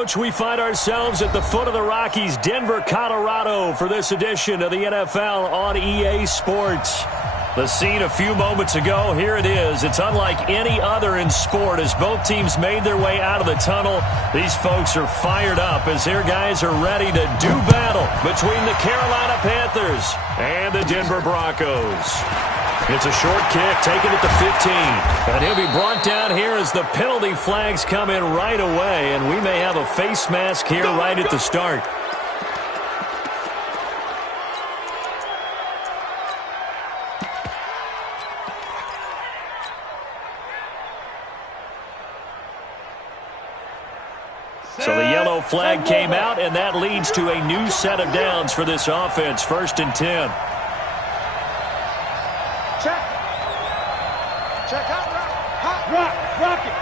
Coach, we find ourselves at the foot of the Rockies, Denver, Colorado, for this edition of the NFL on EA Sports. The scene a few moments ago, here it is. It's unlike any other in sport as both teams made their way out of the tunnel. These folks are fired up as their guys are ready to do battle between the Carolina Panthers and the Denver Broncos. It's a short kick, taken at the 15. And he'll be brought down here as the penalty flags come in right away. And we may have a face mask here right at the start. So the yellow flag came out, and that leads to a new set of downs for this offense. 1st and 10. Check. Check out. Rock it.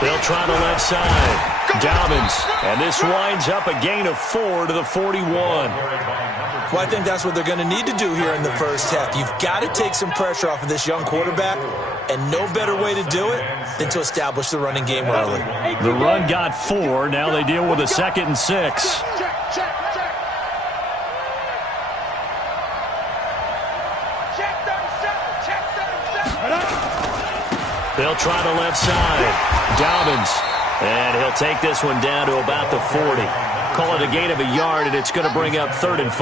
They'll try the left side. Dobbins. And this winds up a gain of 4 to the 41. Well, I think that's what they're going to need to do here in the first half. You've got to take some pressure off of this young quarterback, and no better way to do it than to establish the running game early. The run got 4. Now they deal with a 2nd and 6. They'll try the left side. Dobbins. And he'll take this one down to about the 40. Call it a gain of a yard, and it's going to bring up 3rd and 5.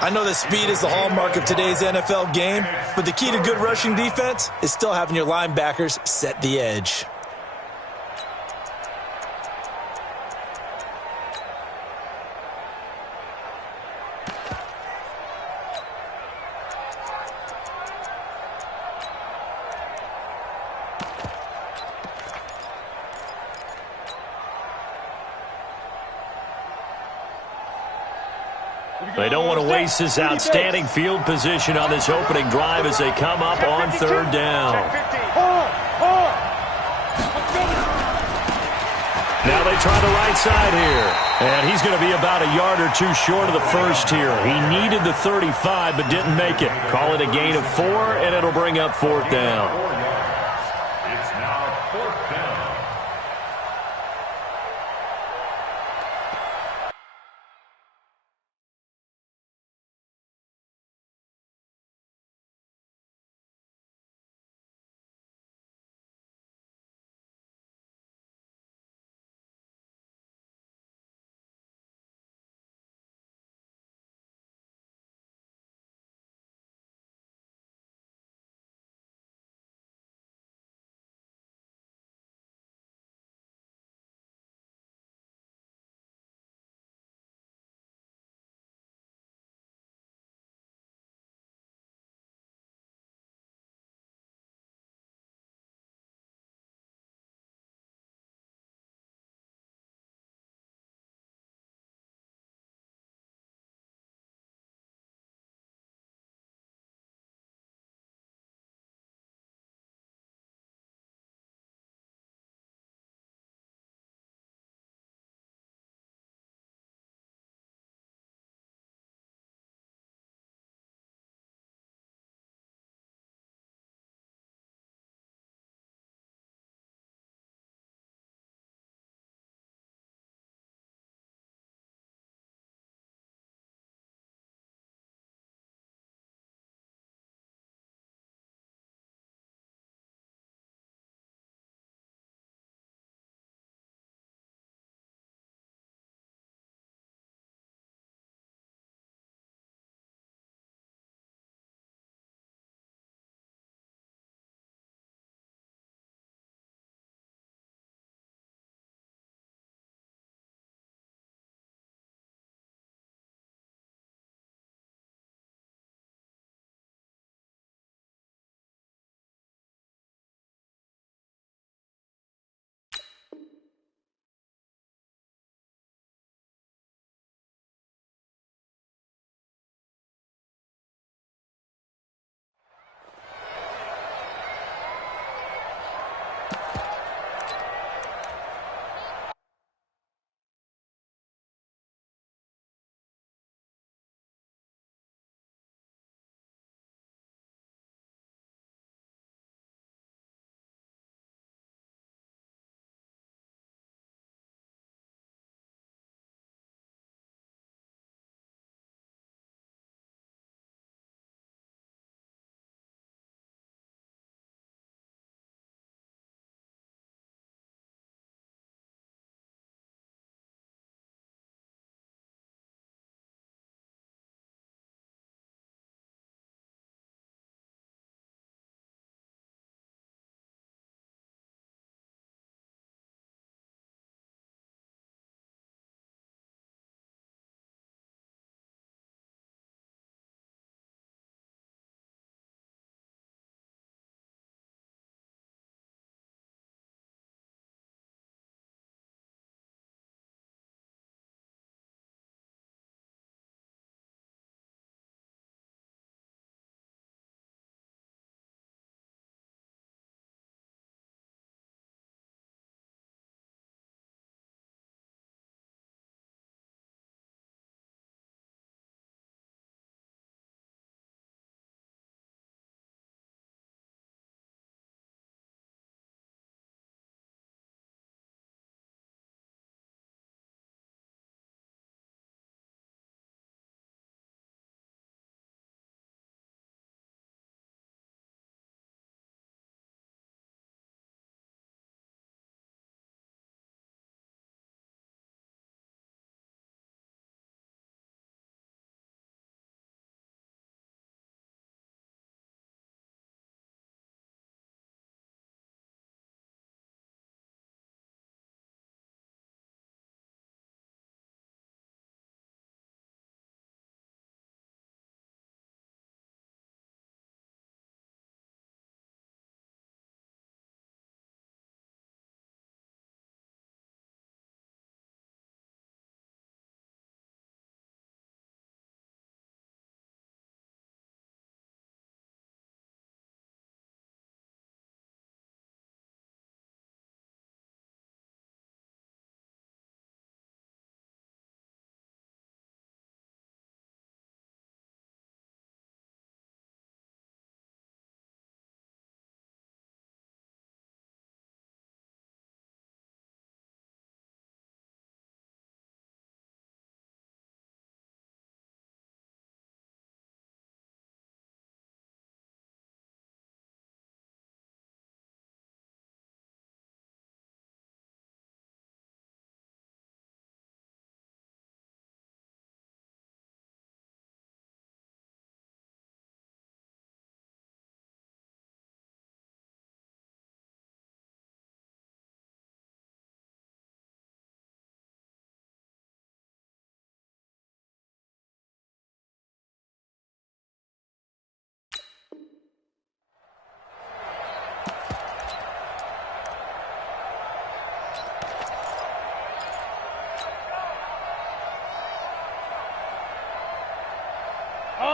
I know that speed is the hallmark of today's NFL game, but the key to good rushing defense is still having your linebackers set the edge. They don't want to waste this outstanding field position on this opening drive as they come up on 3rd down. Now they try the right side here. And he's going to be about a yard or 2 short of the first here. He needed the 35 but didn't make it. Call it a gain of 4, and it'll bring up 4th down.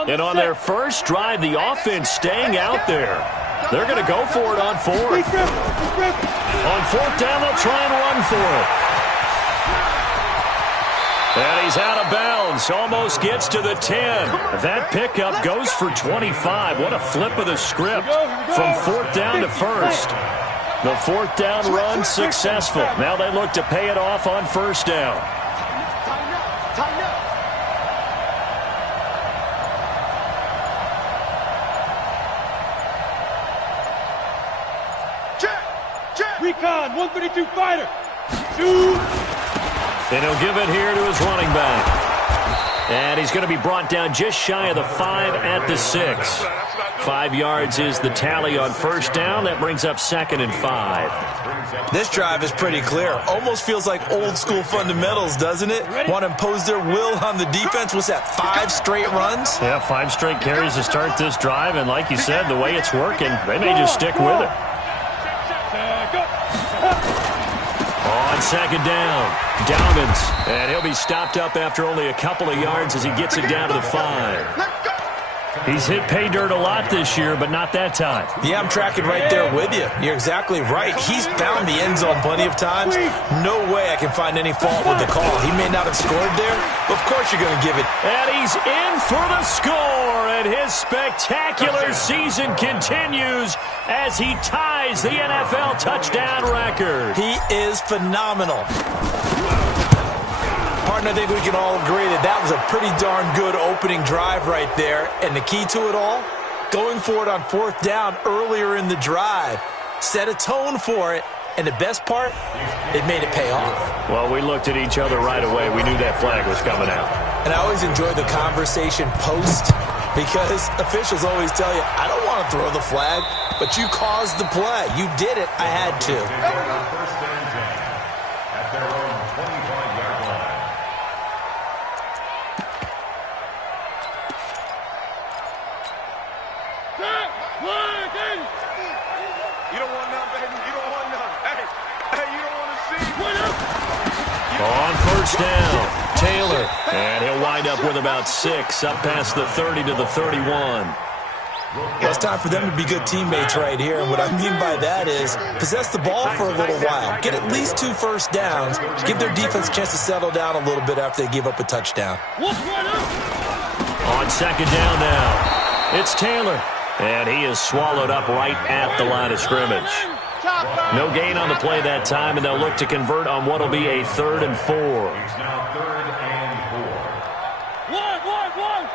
And on their first drive, the offense staying out there. They're going to go for it on fourth. On fourth down, they'll try and run for it. And he's out of bounds. Almost gets to the 10. That pickup goes for 25. What a flip of the script from fourth down to first. The fourth down run successful. Now they look to pay it off on first down. Recon, 132 fighter. And he'll give it here to his running back. And he's going to be brought down just shy of the 5 at the 6. 5 yards is the tally on first down. That brings up 2nd and 5. This drive is pretty clear. Almost feels like old school fundamentals, doesn't it? Want to impose their will on the defense. What's that, 5 straight runs? Yeah, 5 straight carries to start this drive. And like you said, the way it's working, they may just stick with it. On second down, Dalvins, and he'll be stopped up after only a couple of yards as he gets it down to the 5. He's hit pay dirt a lot this year, but not that time. Yeah, I'm tracking right there with you. You're exactly right. He's found the end zone plenty of times. No way I can find any fault with the call. He may not have scored there, but of course you're going to give it. And he's in for the score, and his spectacular season continues as he ties the NFL touchdown record. He is phenomenal. Partner, I think we can all agree that that was a pretty darn good opening drive right there. And the key to it all, going for it on fourth down earlier in the drive. Set a tone for it. And the best part, it made it pay off. Well, we looked at each other right away. We knew that flag was coming out. And I always enjoy the conversation post because officials always tell you, I don't want to throw the flag, but you caused the play. You did it. I had to. You don't want none, baby. You don't want none. Hey, you don't want to see. On first down, Taylor. And he'll wind up with about 6, up past the 30 to the 31. Well, it's time for them to be good teammates right here. And what I mean by that is possess the ball for a little while. Get at least 2 first downs. Give their defense a chance to settle down a little bit after they give up a touchdown. On second down now, it's Taylor. And he is swallowed up right at the line of scrimmage. No gain on the play that time, and they'll look to convert on what will be a 3rd and 4. It's now 3rd and 4. One.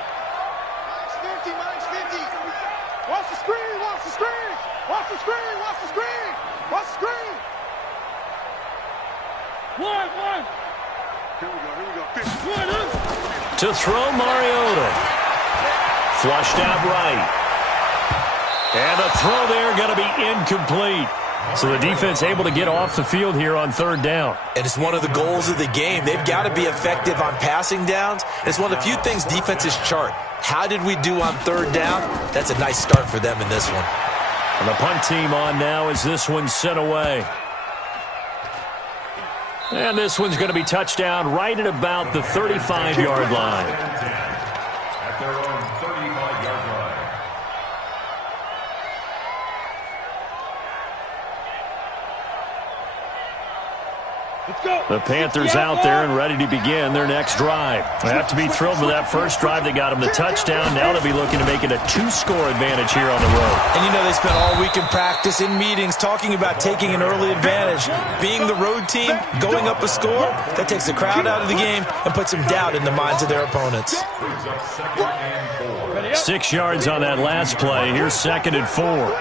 Minus 50. Watch the screen. Watch the screen. Watch the screen. Watch the screen. Watch the screen. One. Here we go. To throw Mariota. Flushed out right. And the throw there going to be incomplete. So the defense able to get off the field here on 3rd down. And it's one of the goals of the game. They've got to be effective on passing downs. It's one of the few things defenses chart. How did we do on 3rd down? That's a nice start for them in this one. And the punt team on now as this one's sent away. And this one's going to be touchdown right at about the 35-yard line. At their own 35-yard line. The Panthers out there and ready to begin their next drive. They have to be thrilled with that first drive that got them the touchdown. Now they'll be looking to make it a 2-score advantage here on the road. And you know they spent all week in practice, in meetings, talking about taking an early advantage. Being the road team, going up a score, that takes the crowd out of the game and puts some doubt in the minds of their opponents. 6 yards on that last play. Here's 2nd and 4.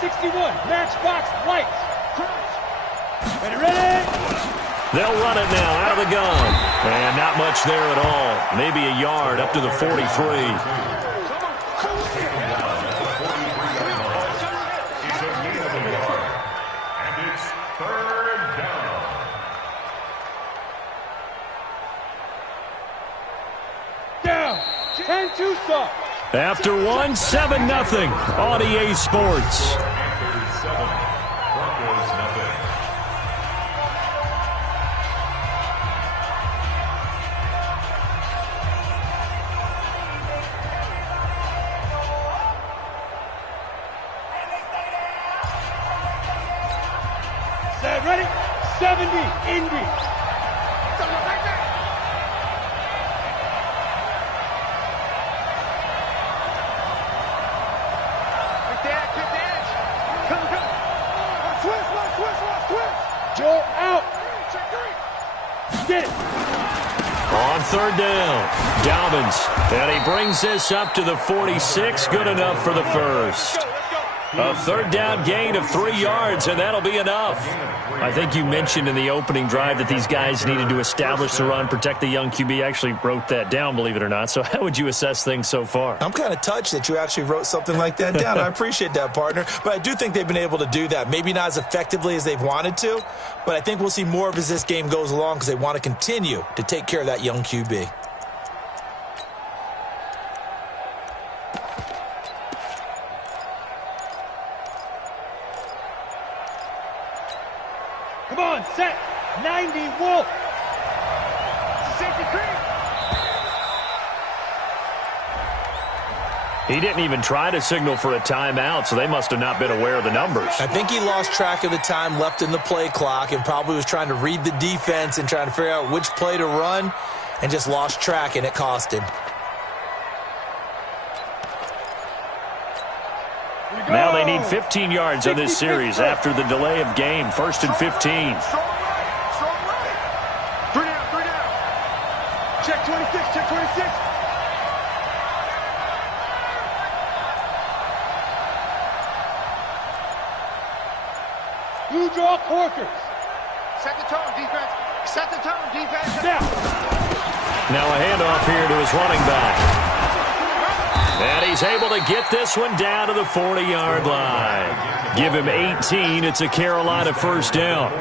61, matchbox, lights. Ready? They'll run it now out of the gun. And not much there at all. Maybe a yard up to the 43. And it's 3rd down. Down. 10-2 stop. After one, 7-0 on EA Sports. 70, Indy. Joe out. Get it. On third down, Dobbins. And he brings this up to the 46. Good enough for the first. A third down gain of 3 yards, and that'll be enough. I think you mentioned in the opening drive that these guys needed to establish the run, protect the young QB. I actually wrote that down, believe it or not. So how would you assess things so far? I'm kind of touched that you actually wrote something like that down. I appreciate that, partner. But I do think they've been able to do that. Maybe not as effectively as they've wanted to, but I think we'll see more of as this game goes along because they want to continue to take care of that young QB. Come on, set. 90, Wolf. Safety cream. He didn't even try to signal for a timeout, so they must have not been aware of the numbers. I think he lost track of the time left in the play clock and probably was trying to read the defense and trying to figure out which play to run and just lost track, and it cost him. Now they need 15 yards on this series after the delay of game. 1st and 15. Strong right. 3 down. Check 26, check 26. You draw quarters. Set the tone, defense. Set the tone, defense. Now. Now a handoff here to his running back. And he's able to get this one down to the 40-yard line. Give him 18. It's a Carolina first down.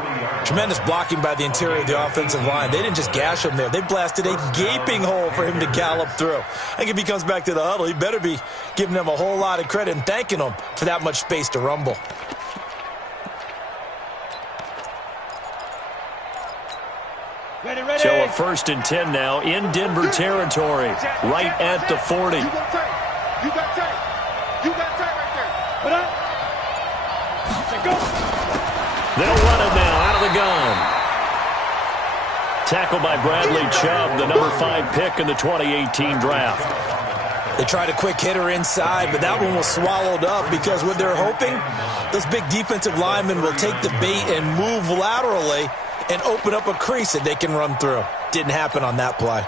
Tremendous blocking by the interior of the offensive line. They didn't just gash him there. They blasted a gaping hole for him to gallop through. I think if he comes back to the huddle, he better be giving them a whole lot of credit and thanking them for that much space to rumble. Ready. So a 1st and 10 now in Denver territory, right at the 40. You got tape. You got tape right there. Put up. Go. They'll run it now out of the gun. Tackled by Bradley Chubb, the number 5 pick in the 2018 draft. They tried a quick hitter inside, but that one was swallowed up because what they're hoping, those big defensive linemen will take the bait and move laterally and open up a crease that they can run through. Didn't happen on that play.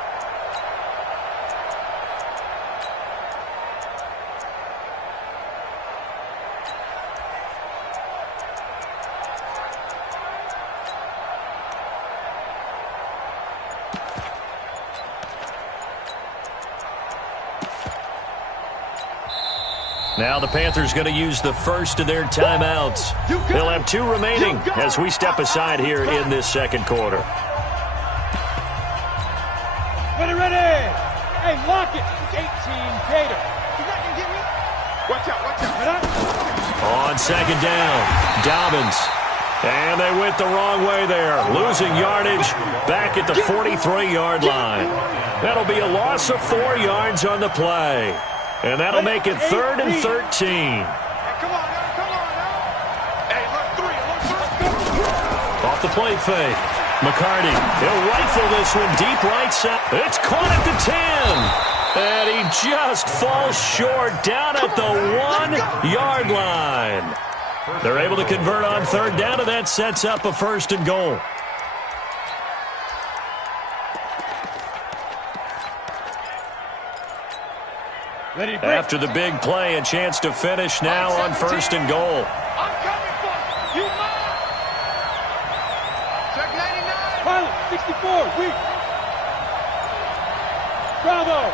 Now the Panthers going to use the first of their timeouts. They'll have 2 remaining as we step aside here in this second quarter. Ready. Hey, lock it. 18, Gator. You not gonna get me? Watch out. On second down, Dobbins. And they went the wrong way there. Losing yardage back at the 43-yard line. That'll be a loss of 4 yards on the play. And that'll make it 3rd and 13. Come on now. Hey, look 3. Off the play fake. McCarty, he'll rifle this one deep right side. It's caught at the 10. And he just falls short down at the 1-yard line. They're able to convert on 3rd down, and that sets up a 1st and goal. After the big play, a chance to finish now on 1st and goal. I'm coming for you. Check 99. Pilot, 64, weak. Bravo.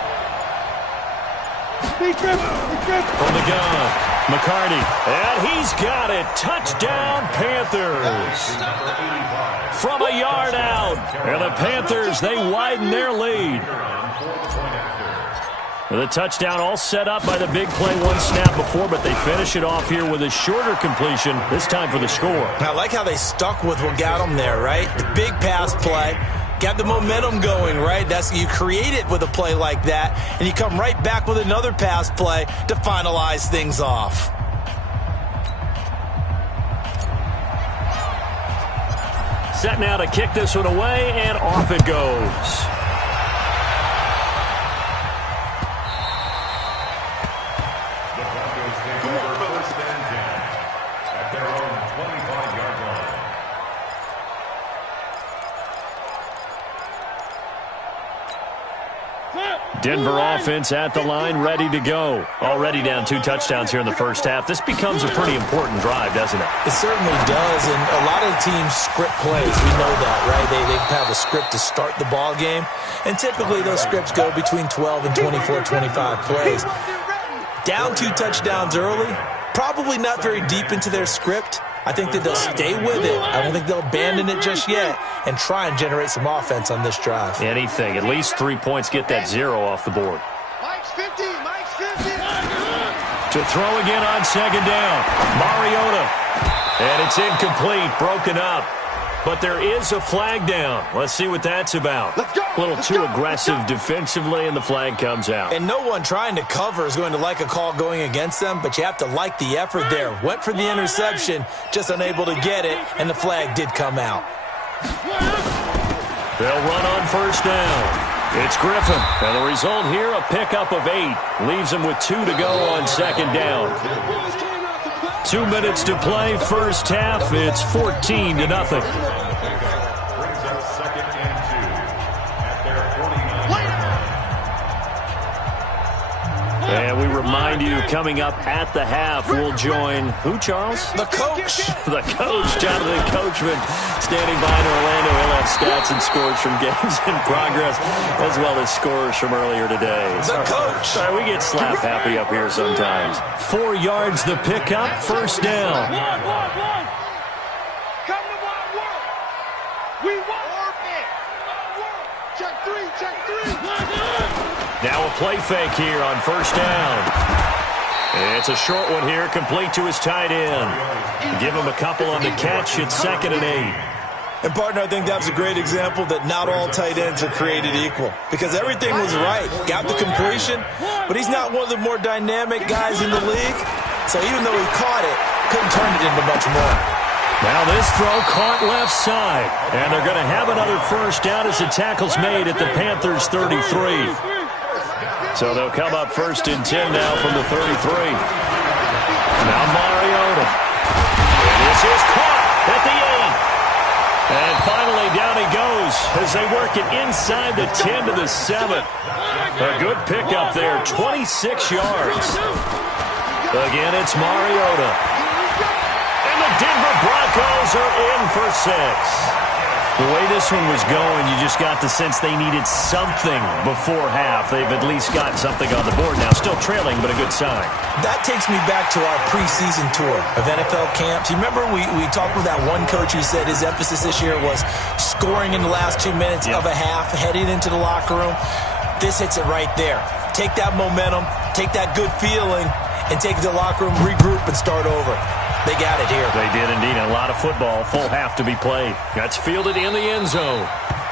Speed trip. From the gun, McCarty. And he's got it. Touchdown, Panthers. From a yard out. And the Panthers, they widen their lead. The touchdown all set up by the big play, 1 snap before, but they finish it off here with a shorter completion, this time for the score. I like how they stuck with what got them there, right? The big pass play, got the momentum going, right? You create it with a play like that, and you come right back with another pass play to finalize things off. Set now to kick this one away, and off it goes. Denver offense at the line, ready to go. Already down 2 touchdowns here in the first half. This becomes a pretty important drive, doesn't it? It certainly does, and a lot of the teams script plays. We know that, right? They have a script to start the ball game, and typically those scripts go between 12 and 24, 25 plays. Down 2 touchdowns early, probably not very deep into their script. I think that they'll stay with it. I don't think they'll abandon it just yet and try and generate some offense on this drive. Anything. At least 3 points, get that 0 off the board. Mike's 50. Mike's 50. To throw again on second down. Mariota. And it's incomplete. Broken up. But there is a flag down. Let's see what that's about. A little too aggressive defensively, and the flag comes out. And no one trying to cover is going to like a call going against them, but you have to like the effort there. Went for the interception, just unable to get it, and the flag did come out. They'll run on first down. It's Griffin. And the result here, a pickup of 8. Leaves them with 2 to go on second down. 2 minutes to play, first half. It's 14-0. And we remind you, coming up at the half, we'll join who, Charles? The coach. The coach, Jonathan Coachman, standing by in Orlando. He'll have stats and scores from games in progress, as well as scores from earlier today. The coach. Sorry, we get slap happy up here sometimes. 4 yards the pickup, first down. One. Come to my work. We want it. Check 3. Now a play fake here on first down. It's a short one here, complete to his tight end. Give him a couple on the catch. It's 2nd and 8. And, partner, I think that was a great example that not all tight ends are created equal, because everything was right. Got the completion, but he's not one of the more dynamic guys in the league. So even though he caught it, couldn't turn it into much more. Now this throw caught left side, and they're going to have another first down as the tackle's made at the Panthers' 33. So they'll come up 1st and 10 now from the 33. Now Mariota. This is caught at the 8. And finally down he goes as they work it inside the 10 to the 7. A good pickup there, 26 yards. Again, it's Mariota. And the Denver Broncos are in for 6. The way this one was going, you just got the sense they needed something before half. They've at least got something on the board now. Still trailing, but a good sign. That takes me back to our preseason tour of NFL camps. You remember we talked with that one coach who said his emphasis this year was scoring in the last 2 minutes of a half, heading into the locker room. This hits it right there. Take that momentum, take that good feeling, and take it to the locker room, regroup, and start over. They got it here. They did indeed. A lot of football, full half to be played. That's fielded in the end zone.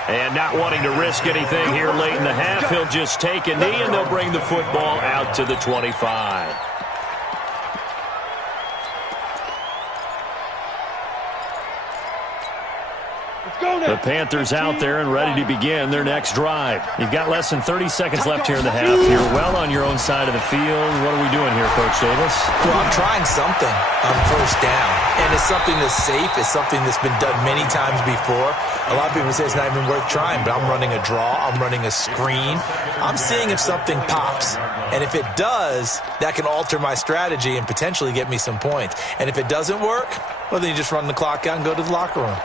And not wanting to risk anything here late in the half, he'll just take a knee, and they'll bring the football out to the 25. The Panthers out there and ready to begin their next drive. You've got less than 30 seconds left here in the half. You're well on your own side of the field. What are we doing here, Coach Davis? Well, I'm trying something on first down. And it's something that's safe. It's something that's been done many times before. A lot of people say it's not even worth trying, but I'm running a draw. I'm running a screen. I'm seeing if something pops. And if it does, that can alter my strategy and potentially get me some points. And if it doesn't work, well, then you just run the clock out and go to the locker room.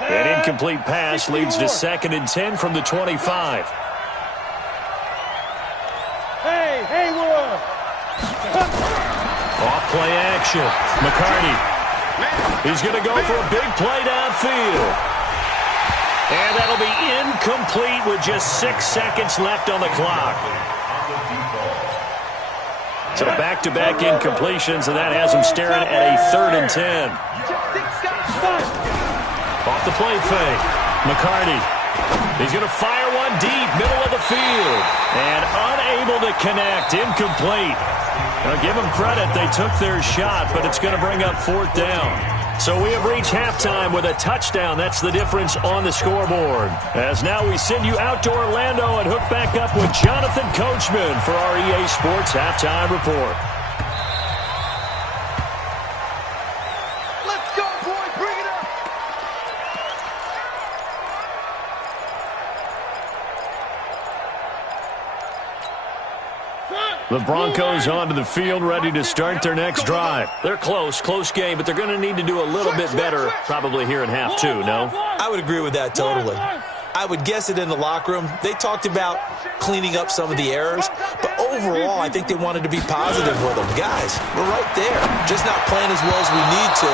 An incomplete pass leads to 2nd and 10 from the 25. Hey, Haywood! Off play action. McCarty. He's going to go for a big play downfield. And that'll be incomplete with just 6 seconds left on the clock. So back-to-back incompletions, and that has him staring at a 3rd and 10. Off the play fake. McCarty. He's going to fire one deep, middle of the field. And unable to connect. Incomplete. Now give them credit. They took their shot, but it's going to bring up 4th down. So we have reached halftime with a touchdown. That's the difference on the scoreboard. As now we send you out to Orlando and hook back up with Jonathan Coachman for our EA Sports Halftime Report. Let's go, boys. Bring it up. The Broncos onto the field, ready to start their next drive. They're close game, but they're going to need to do a little bit better probably here in half two, no? I would agree with that totally. I would guess it in the locker room. They talked about cleaning up some of the errors, but overall, I think they wanted to be positive with them. Guys, we're right there, just not playing as well as we need to.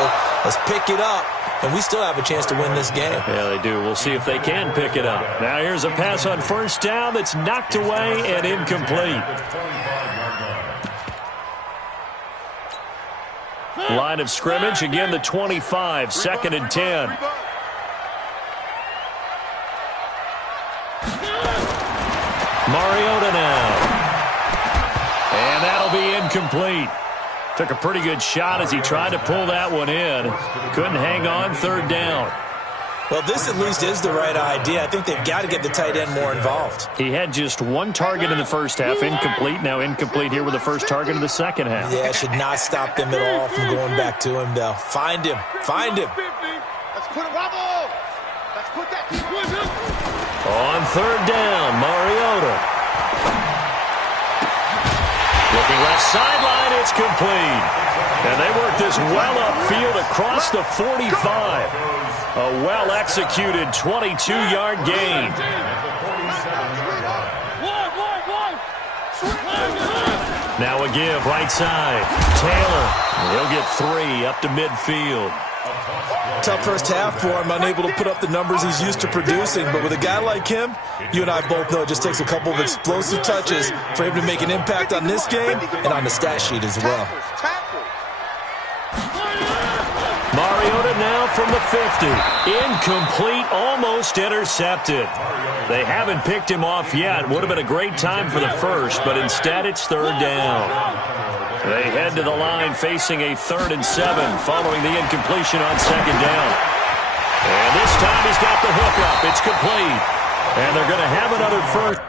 Let's pick it up, and we still have a chance to win this game. Yeah, they do. We'll see if they can pick it up. Now here's a pass on first down that's knocked away and incomplete. Line of scrimmage, again the 25, 2nd and 10. Mariota now. And that'll be incomplete. Took a pretty good shot as he tried to pull that one in. Couldn't hang on, 3rd down. Well, this at least is the right idea. I think they've got to get the tight end more involved. He had just one target in the first half, incomplete. Now incomplete here with the first target of the second half. Yeah, it should not stop them at all from going back to him, though. Find him. Find him. Let's put a wobble. Let's put that. On 3rd down, Mariota. Looking left sideline, it's complete. And they work this well upfield across the 45. A well-executed 22-yard gain. Now a give, right side. Taylor, he'll get 3 up to midfield. Tough first half for him, unable to put up the numbers he's used to producing. But with a guy like him, you and I both know it just takes a couple of explosive touches for him to make an impact on this game and on the stat sheet as well. Mariota now from the 50. Incomplete, almost intercepted. They haven't picked him off yet. Would have been a great time for the first, but instead it's 3rd down. They head to the line facing a 3rd and 7 following the incompletion on 2nd down. And this time he's got the hook up. It's complete. And they're going to have another first.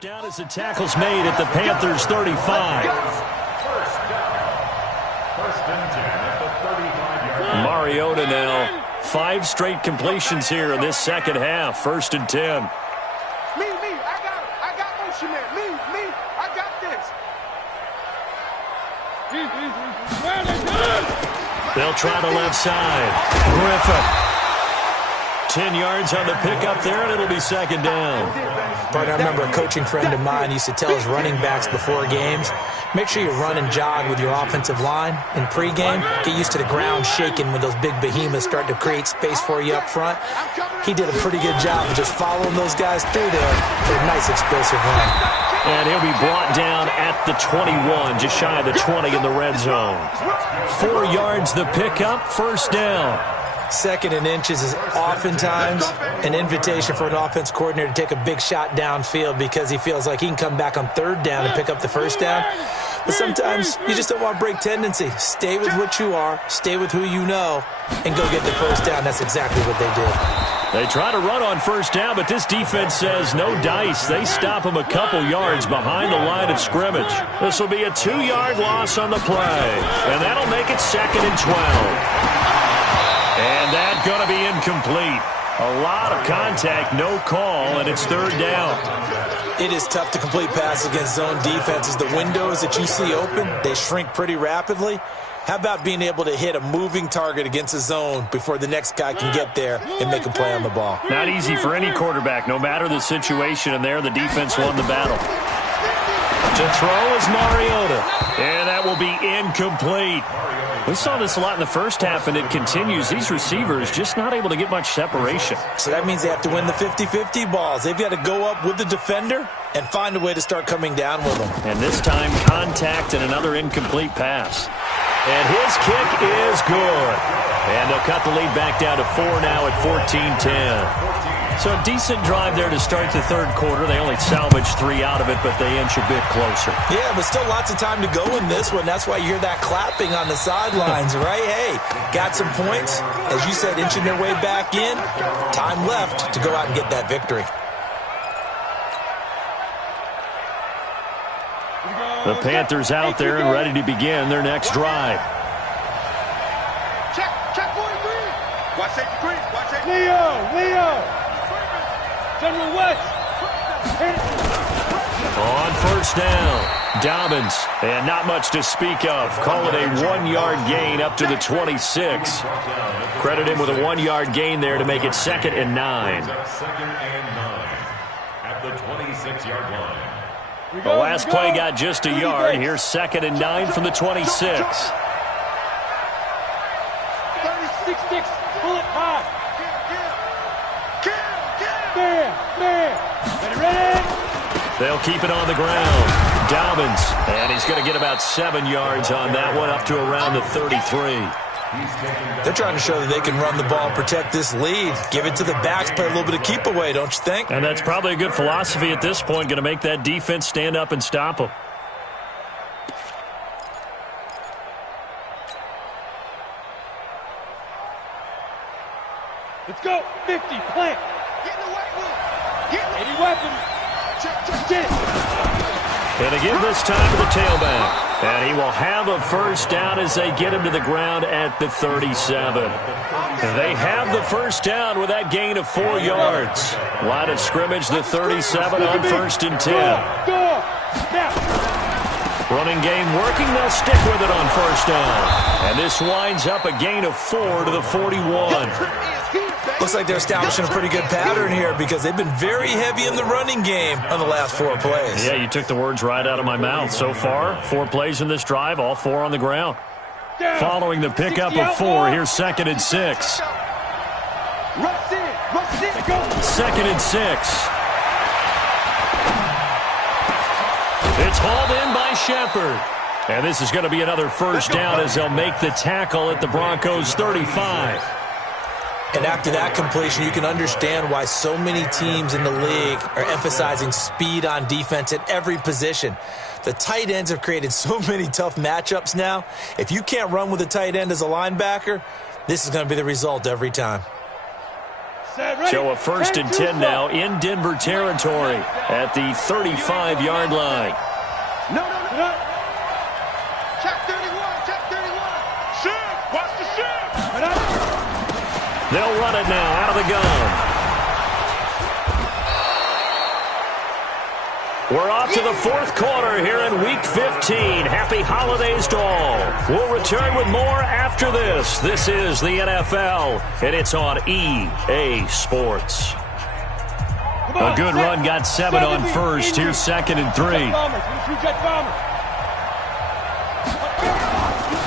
Down as the tackle's made at the Panthers' 35. Mariota now, 5 straight completions here in this second half. 1st and 10. Me, I got it. I got motion there. Me, I got this. They'll try the left side. Griffin. 10 yards on the pickup there, and it'll be 2nd down. Partner, I remember a coaching friend of mine used to tell his running backs before games, make sure you run and jog with your offensive line in pregame. Get used to the ground shaking when those big behemoths start to create space for you up front. He did a pretty good job of just following those guys through there for a nice explosive run. And he'll be brought down at the 21, just shy of the 20 in the red zone. 4 yards the pickup, 1st down. 2nd and inches is oftentimes an invitation for an offense coordinator to take a big shot downfield because he feels like he can come back on 3rd down and pick up the 1st down. But sometimes you just don't want to break tendency. Stay with what you are, stay with who you know, and go get the 1st down. That's exactly what they did. They try to run on first down, but this defense says no dice. They stop them a couple yards behind the line of scrimmage. This will be a 2-yard loss on the play, and that'll make it 2nd and 12. And that's going to be incomplete. A lot of contact, no call, and it's 3rd down. It is tough to complete passes against zone defenses. The windows that you see open, they shrink pretty rapidly. How about being able to hit a moving target against a zone before the next guy can get there and make a play on the ball? Not easy for any quarterback, no matter the situation, and there the defense won the battle. To throw is Mariota, and that will be incomplete. We saw this a lot in the first half, and it continues. These receivers just not able to get much separation. So that means they have to win the 50-50 balls. They've got to go up with the defender and find a way to start coming down with them. And this time, contact and another incomplete pass. And his kick is good. And they'll cut the lead back down to 4 now at 14-10. So a decent drive there to start the 3rd quarter. They only salvaged 3 out of it, but they inch a bit closer. Yeah, but still lots of time to go in this one. That's why you hear that clapping on the sidelines, right? Hey, got some points. As you said, inching their way back in. Time left to go out and get that victory. The Panthers out there and ready to begin their next drive. Check 43. Watch safety green. Watch safety. Leo. General West. On first down, Dobbins, and not much to speak of. Call it a 1-yard gain up to the 26. Credit him with a 1-yard gain there to make it 2nd and 9. 2nd and 9 at the 26-yard line. The last play got just a yard. Here's 2nd and 9 from the 26. 36-6. Pull it high. Ready. They'll keep it on the ground. Dobbins, and he's going to get about 7 yards on that one, up to around the 33. They're trying to show that they can run the ball and protect this lead. Give it to the backs, play a little bit of keep away, don't you think? And that's probably a good philosophy at this point, going to make that defense stand up and stop them. Let's go. 50, plant. Get in the weight room. Any weapons. Check. And again this time to the tailback. And he will have a first down as they get him to the ground at the 37. They have the first down with that gain of 4 yards. Line of scrimmage, the 37 on 1st and 10. Running game working. They'll stick with it on first down. And this winds up a gain of 4 to the 41. Looks like they're establishing a pretty good pattern here because they've been very heavy in the running game on the last 4 plays. Yeah, you took the words right out of my mouth. So far, 4 plays in this drive, all 4 on the ground. Following the pickup of 4, here's 2nd and 6. 2nd and 6. It's hauled in by Shepard. And this is going to be another first down as they'll make the tackle at the Broncos' 35. And after that completion, you can understand why so many teams in the league are emphasizing speed on defense at every position. The tight ends have created so many tough matchups now. If you can't run with a tight end as a linebacker, this is going to be the result every time. So a 1st and 10 now in Denver territory at the 35-yard line. No. Check 31. Shift. Watch the shift. They'll run it now out of the gun. We're off to the 4th quarter here in Week 15. Happy holidays to all. We'll return with more after this. This is the NFL, and it's on EA Sports. A good run, got 7 on first. Here's 2nd and 3.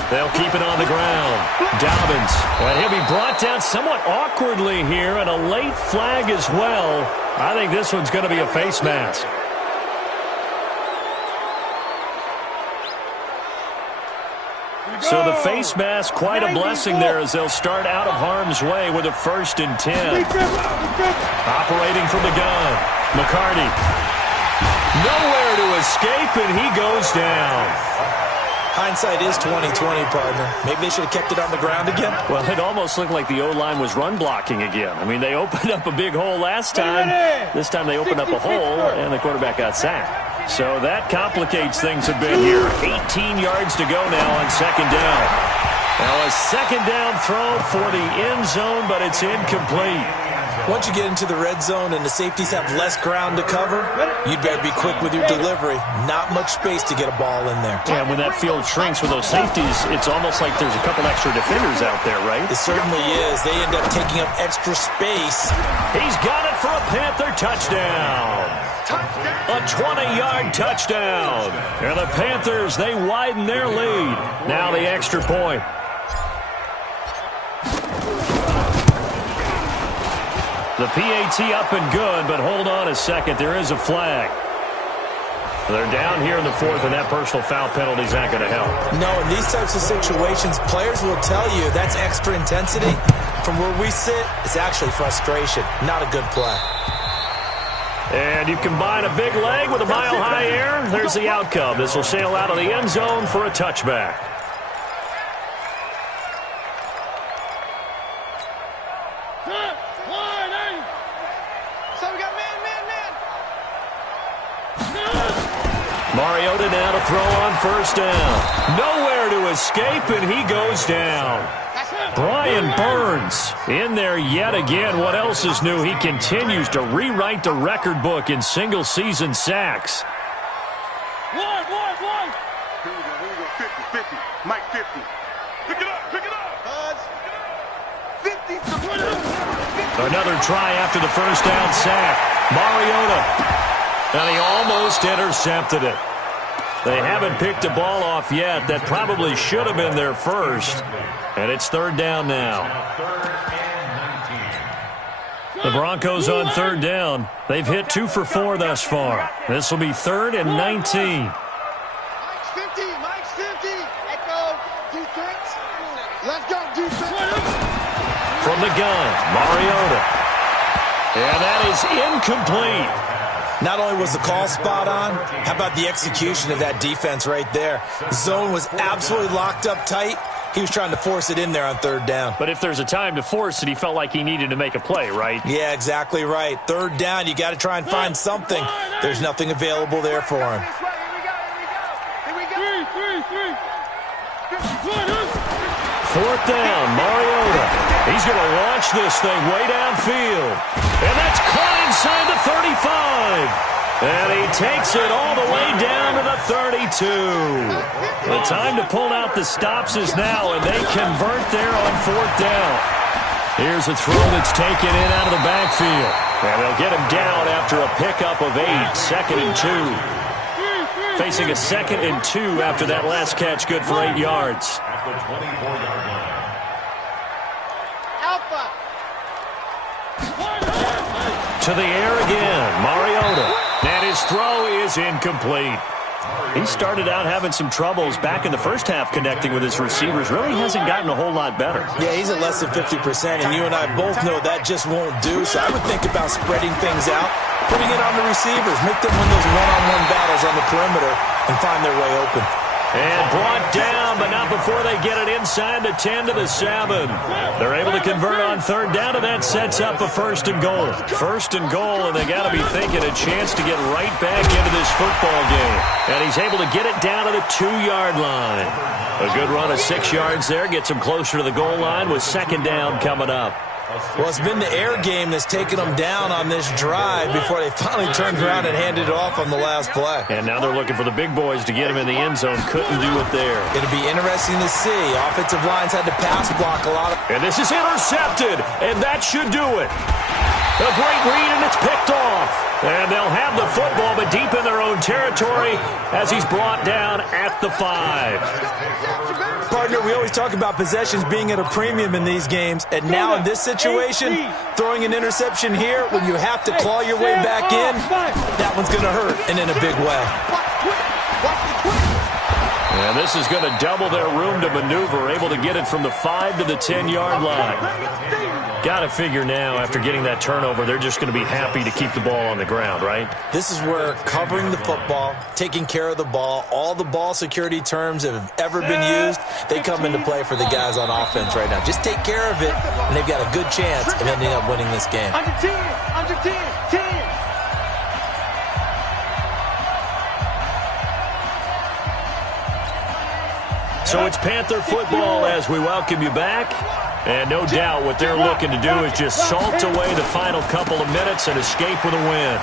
They'll keep it on the ground. Dobbins, and he'll be brought down somewhat awkwardly here, and a late flag as well. I think this one's going to be a face mask. So the face mask, quite a blessing there as they'll start out of harm's way with a 1st and 10. Operating from the gun, McCarty. Nowhere to escape, and he goes down. Hindsight is 20/20, partner. Maybe they should have kept it on the ground again. Well, it almost looked like the O-line was run blocking again. I mean, they opened up a big hole last time. This time they opened up a hole, and the quarterback got sacked. So that complicates things a bit here. 18 yards to go now on second down. Now a second down throw for the end zone, but it's incomplete. Once you get into the red zone and the safeties have less ground to cover, you'd better be quick with your delivery. Not much space to get a ball in there. Yeah, when that field shrinks with those safeties, it's almost like there's a couple extra defenders out there, right? It certainly is. They end up taking up extra space. He's got it for a Panther touchdown. A 20-yard touchdown. And the Panthers, they widen their lead. Now the extra point. The PAT up and good, but hold on a second. There is a flag. They're down here in the fourth, and that personal foul penalty is not going to help. No, in these types of situations, players will tell you that's extra intensity. From where we sit, it's actually frustration. Not a good play. And you combine a big leg with a mile-high air. There's the outcome. This will sail out of the end zone for a touchback. Mariota now to throw on first down. Nowhere to escape, and he goes down. Brian Burns in there yet again. What else is new? He continues to rewrite the record book in single-season sacks. One. Here we go. 50. Mike 50. Pick it up. Buzz. 50. Another try after the first down sack. Mariota. And he almost intercepted it. They haven't picked a ball off yet. That probably should have been their first. And it's third down now. The Broncos on third down. They've hit 2 for 4 thus far. This will be 3rd and 19. Mike's 50. Echo. Defense. Let's go, defense. From the gun, Mariota. And that is incomplete. Not only was the call spot on, how about the execution of that defense right there? The zone was absolutely locked up tight. He was trying to force it in there on third down. But if there's a time to force it, he felt like he needed to make a play, right? Yeah, exactly right. Third down, you got to try and find something. There's nothing available there for him. Here we go. Fourth down, Mariota. He's going to launch this thing way downfield. And that's caught inside the 35. And he takes it all the way down to the 32. The time to pull out the stops is now, and they convert there on fourth down. Here's a throw that's taken in out of the backfield. And they'll get him down after a pickup of 8, 2nd and 2. Facing a 2nd and 2 after that last catch, good for 8 yards. At the 24-yard line. Alpha. To the air again, Mariota. And his throw is incomplete. He started out having some troubles back in the first half connecting with his receivers. Really hasn't gotten a whole lot better. Yeah, he's at less than 50%, and you and I both know that just won't do. So I would think about spreading things out, putting it on the receivers, make them win those one-on-one battles on the perimeter and find their way open. And brought down, but not before they get it inside the 10 to the 7. They're able to convert on third down, and that sets up a 1st and goal. 1st and goal, and they got to be thinking a chance to get right back into this football game. And he's able to get it down to the 2-yard line. A good run of 6 yards there, gets him closer to the goal line with 2nd down coming up. Well, it's been the air game that's taken them down on this drive before they finally turned around and handed it off on the last play. And now they're looking for the big boys to get him in the end zone. Couldn't do it there. It'll be interesting to see. Offensive lines had to pass block a lot. And this is intercepted, and that should do it. A great read, and it's picked off. And they'll have the football, but deep in their own territory as he's brought down at the 5. Partner, we always talk about possessions being at a premium in these games, and now in this situation, throwing an interception here when you have to claw your way back in, that one's going to hurt, and in a big way. And this is going to double their room to maneuver, able to get it from the 5 to the 10-yard line. Got to figure now, after getting that turnover, they're just going to be happy to keep the ball on the ground, right? This is where covering the football, taking care of the ball, all the ball security terms that have ever been used, they come into play for the guys on offense right now. Just take care of it, and they've got a good chance of ending up winning this game. Under 10, 10. So it's Panther football as we welcome you back. And no doubt what they're looking to do is just salt away the final couple of minutes and escape with a win.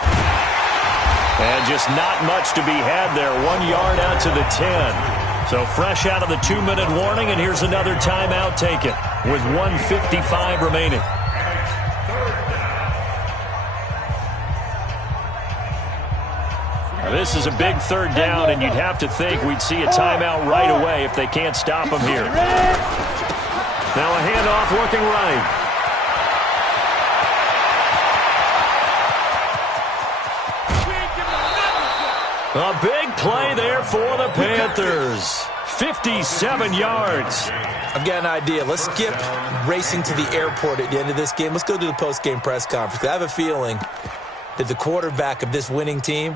And just not much to be had there. 1 yard out to the 10. So fresh out of the 2-minute warning, and here's another timeout taken with 1:55 remaining. Now, this is a big third down, and you'd have to think we'd see a timeout right away if they can't stop them here. Now a handoff looking right. A big play there for the Panthers. 57 yards. I've got an idea. Let's skip racing to the airport at the end of this game. Let's go to the post-game press conference. I have a feeling that the quarterback of this winning team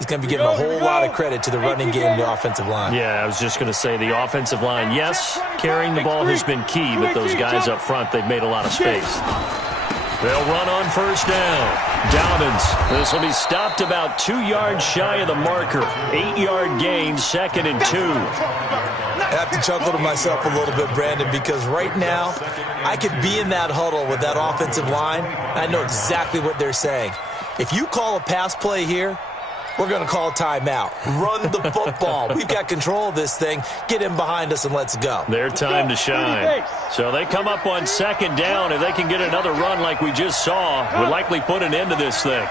is going to be giving a whole lot of credit to the running game and the offensive line. Yeah, I was just going to say the offensive line, yes, carrying the ball has been key, but those guys up front, they've made a lot of space. They'll run on first down. Dobbins, this will be stopped about 2 yards shy of the marker. 8-yard gain, 2nd and 2. I have to chuckle to myself a little bit, Brandon, because right now I could be in that huddle with that offensive line, and I know exactly what they're saying. If you call a pass play here, we're going to call a timeout. Run the football. We've got control of this thing. Get in behind us and let's go. Their time to shine. So they come up on 2nd down. If they can get another run like we just saw, would likely put an end to this thing.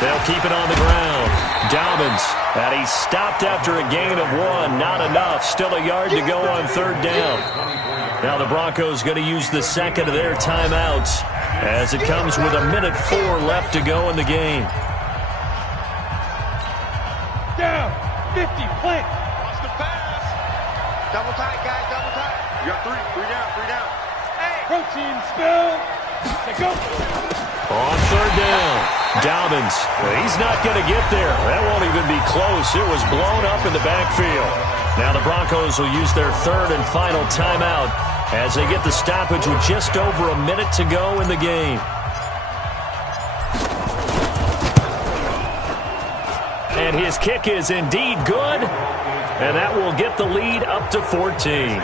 They'll keep it on the ground. Dobbins, and he's stopped after a gain of 1. Not enough. Still a yard to go on 3rd down. Now the Broncos going to use the second of their timeouts as it comes with 1:04 left to go in the game. Down, 50, plant. Watch the pass. Double tight, guys, double tight. You got three down. Hey. Protein spill. Let's go. On 3rd down, Dobbins. He's not going to get there. That won't even be close. It was blown up in the backfield. Now the Broncos will use their 3rd and final timeout as they get the stoppage with just over a minute to go in the game. And his kick is indeed good, and that will get the lead up to 14.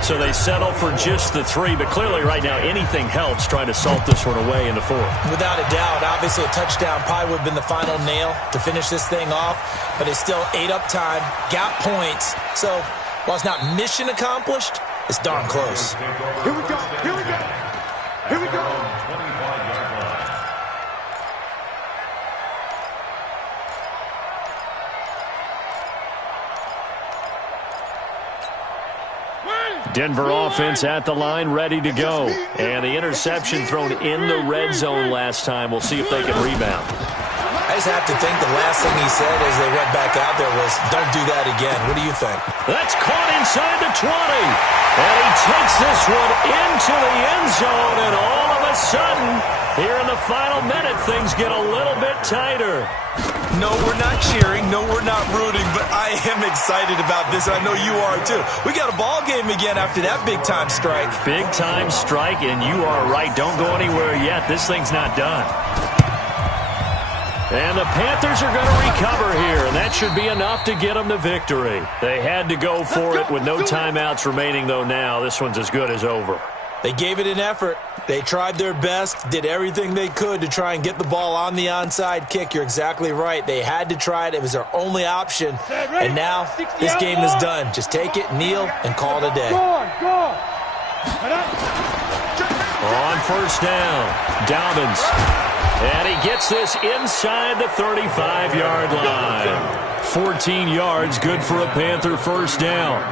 So they settle for just the 3, but clearly right now anything helps trying to salt this one away in the 4th. Without a doubt, obviously a touchdown probably would have been the final nail to finish this thing off, but it's still ate up time, got points. So while it's not mission accomplished, it's darn close. Here we go. Denver offense at the line, ready to go. And the interception thrown in the red zone last time. We'll see if they can rebound. I just have to think the last thing he said as they went back out there was, don't do that again. What do you think? That's caught inside the 20. And he takes this one into the end zone. And all of a sudden, here in the final minute, things get a little bit tighter. No, we're not cheering. No, we're not rooting. But I am excited about this. I know you are, too. We got a ball game again after that big-time strike. Big-time strike, and you are right. Don't go anywhere yet. This thing's not done. And the Panthers are going to recover here, and that should be enough to get them the victory. They had to go for it with no timeouts remaining, though now. This one's as good as over. They gave it an effort. They tried their best, did everything they could to try and get the ball on the onside kick. You're exactly right. They had to try it. It was their only option. And now this game is done. Just take it, kneel, and call it a day. On first down, Dobbins. And he gets this inside the 35-yard line. 14 yards, good for a Panther first down.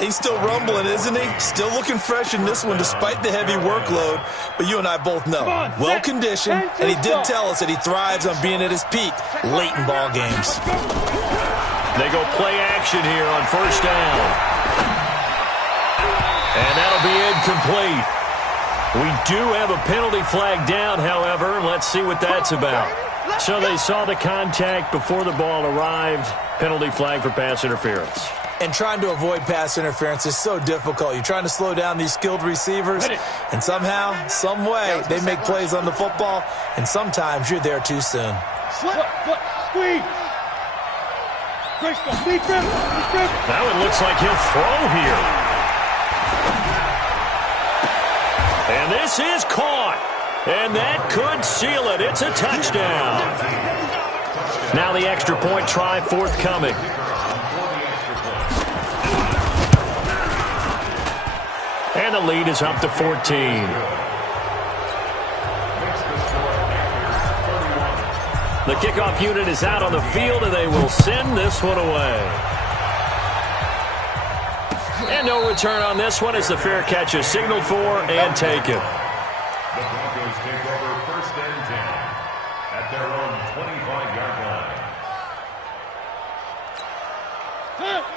He's still rumbling, isn't he? Still looking fresh in this one despite the heavy workload. But you and I both know, well-conditioned, and he did tell us that he thrives on being at his peak late in ball games. They go play action here on first down. And that'll be incomplete. We do have a penalty flag down, however. Let's see what that's about. So they saw the contact before the ball arrived. Penalty flag for pass interference. And trying to avoid pass interference is so difficult. You're trying to slow down these skilled receivers, and somehow, some way, they make plays on the football, and sometimes you're there too soon. Squeeze. That one looks like he'll throw here. And this is caught. And that could seal it. It's a touchdown. Now the extra point try forthcoming. And the lead is up to 14. The kickoff unit is out on the field, and they will send this one away. And no return on this one as the fair catch is signaled for and taken. The Broncos take over first and 10 at their own 25-yard line.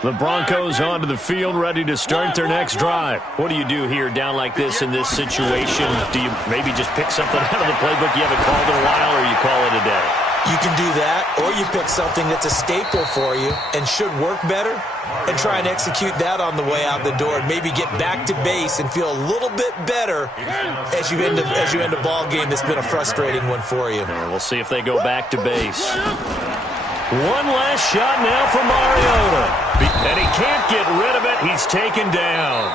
The Broncos onto the field, ready to start their next drive. What do you do here down like this in this situation? Do you maybe just pick something out of the playbook you haven't called in a while, or you call it a day? You can do that, or you pick something that's a staple for you and should work better and try and execute that on the way out the door and maybe get back to base and feel a little bit better as you end a ball game that's been a frustrating one for you. And we'll see if they go back to base. One last shot now for Mariota. And he can't get rid of it. He's taken down.